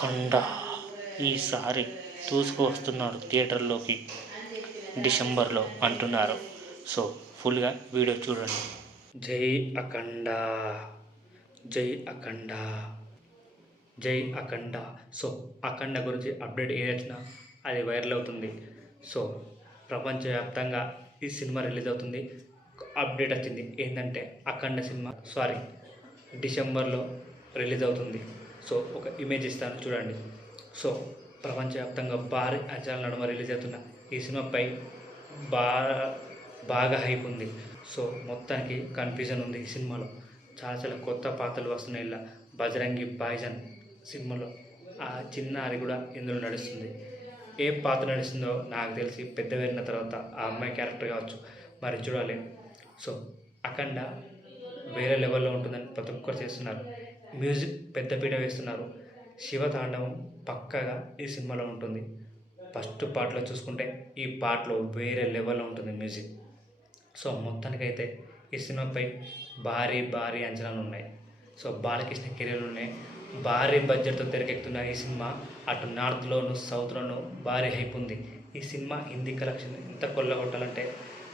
అఖండ ఈసారి దూసుకువస్తున్నాడు థియేటర్లోకి డిసెంబర్లో అంటున్నారు. సో ఫుల్గా వీడియో చూడండి. జై అఖండ, జై అఖండ, జై అఖండ. సో అఖండ గురించి అప్డేట్ ఏదైనా అది వైరల్ అవుతుంది. సో ప్రపంచవ్యాప్తంగా ఈ సినిమా రిలీజ్ అవుతుంది. అప్డేట్ వచ్చింది ఏంటంటే అఖండ సినిమా డిసెంబర్లో రిలీజ్ అవుతుంది. సో ఒక ఇమేజ్ ఇస్తాను చూడండి. సో ప్రపంచవ్యాప్తంగా భారీ అంచనాల నడుమ రిలీజ్ అవుతున్న ఈ సినిమాపై బాగా హైప్ ఉంది. సో మొత్తానికి కన్ఫ్యూజన్ ఉంది. ఈ సినిమాలో చాలా కొత్త పాత్రలు వస్తున్నాయి. ఇలా బజరంగి భాయిజాన్ సినిమాలో ఆ చిన్నారి కూడా ఇందులో నడుస్తుంది. ఏ పాత్ర నడుస్తుందో నాకు తెలిసి పెద్ద వెళ్ళిన తర్వాత ఆ అమ్మాయి క్యారెక్టర్ కావచ్చు, మరి చూడాలి. సో అఖండ వేరే లెవెల్లో ఉంటుందని ప్రతి ఒక్కరు చేస్తున్నారు. మ్యూజిక్ పెద్దపీట వేస్తున్నారు. శివతాండవం పక్కగా ఈ సినిమాలో ఉంటుంది. ఫస్ట్ పార్ట్లో చూసుకుంటే ఈ పాటలో వేరే లెవెల్లో ఉంటుంది మ్యూజిక్. సో మొత్తానికైతే ఈ సినిమాపై భారీ అంచనాలు ఉన్నాయి. సో బాలకృష్ణ కెరీర్లోనే భారీ బడ్జెట్తో తెరకెక్కుతున్న ఈ సినిమా అటు నార్త్లోను సౌత్లోను భారీ హైప్ ఉంది. ఈ సినిమా హిందీ కలెక్షన్ ఎంత కొల్లగొట్టాలంటే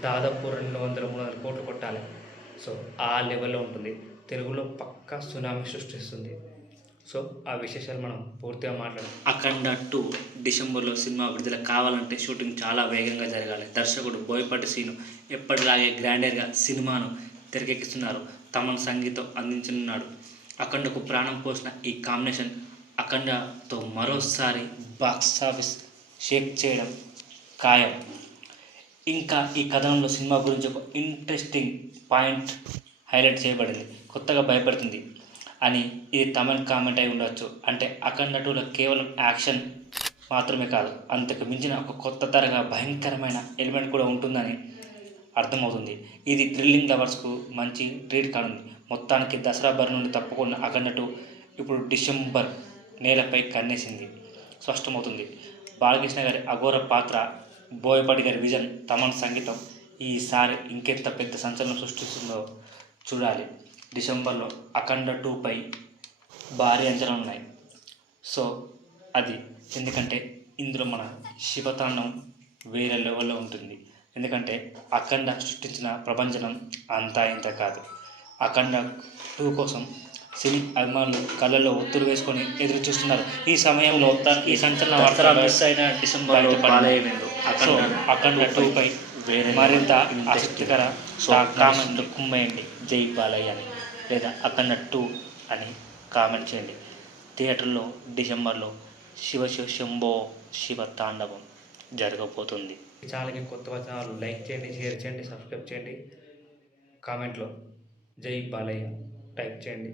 దాదాపు 200-300 కోట్లు కొట్టాలి. సో ఆ లెవెల్లో ఉంటుంది. తెలుగులో పక్కా సునామీ సృష్టిస్తుంది. సో ఆ విశేషాలు మనం పూర్తిగా మాట్లాడాం. అఖండ 2 డిసెంబర్లో సినిమా విడుదల కావాలంటే షూటింగ్ చాలా వేగంగా జరగాలి. దర్శకుడు బోయపాటి శ్రీను ఎప్పటిలాగే గ్రాండర్గా సినిమాను తెరకెక్కిస్తున్నారు. తమన్ సంగీతం అందించనున్నాడు. అఖండకు ప్రాణం పోసిన ఈ కాంబినేషన్ అఖండతో మరోసారి బాక్సాఫీస్ షేక్ చేయడం ఖాయం. ఇంకా ఈ కథనంలో సినిమా గురించి ఒక ఇంట్రెస్టింగ్ పాయింట్ హైలైట్ చేయబడింది. కొత్తగా భయపడుతుంది అని ఇది తమన్ కామెంట్ అయి ఉండవచ్చు. అంటే అఖండ 2లో కేవలం యాక్షన్ మాత్రమే కాదు, అంతకు మించిన ఒక కొత్త తరహా భయంకరమైన ఎలిమెంట్ కూడా ఉంటుందని అర్థమవుతుంది. ఇది థ్రిల్లింగ్ లవర్స్కు మంచి ట్రీట్ కానుంది. మొత్తానికి దసరా బరి నుండి తప్పుకున్న అఖండ 2 ఇప్పుడు డిసెంబర్ నేలపై కన్నేసింది స్పష్టమవుతుంది. బాలకృష్ణ గారి అఘోర పాత్ర, బోయపాటి గారి విజన్, తమన్ సంగీతం ఈసారి ఇంకెంత పెద్ద సంచలనం సృష్టిస్తుందో చూడాలి. డిసెంబర్లో అఖండ 2పై భారీ అంచనాలు ఉన్నాయి. సో అది ఎందుకంటే ఇందులో మన శివతాండం వేరే లెవెల్లో ఉంటుంది. ఎందుకంటే అఖండ సృష్టించిన ప్రపంచం అంతా ఇంత కాదు. అఖండ 2 కోసం సినీ అభిమానులు కళ్ళల్లో ఒత్తులు వేసుకొని ఎదురు చూస్తున్నారు. ఈ సమయంలో ఈ సంచలన వార్త మిస్ అయిన డిసెంబర్లో అఖండ 2పై మరింత ఆసక్తికర కామెంట్ కుమ్మేయండి జై బాలయ్య అని, లేదా అఖండ 2 అని కామెంట్ చేయండి. థియేటర్లో డిసెంబర్లో శంభో శివ తాండవం జరగబోతుంది. ఛానల్కి కొత్త వచనాలు లైక్ చేయండి, షేర్ చేయండి, సబ్స్క్రైబ్ చేయండి. కామెంట్లో జై బాలయ్య టైప్ చేయండి.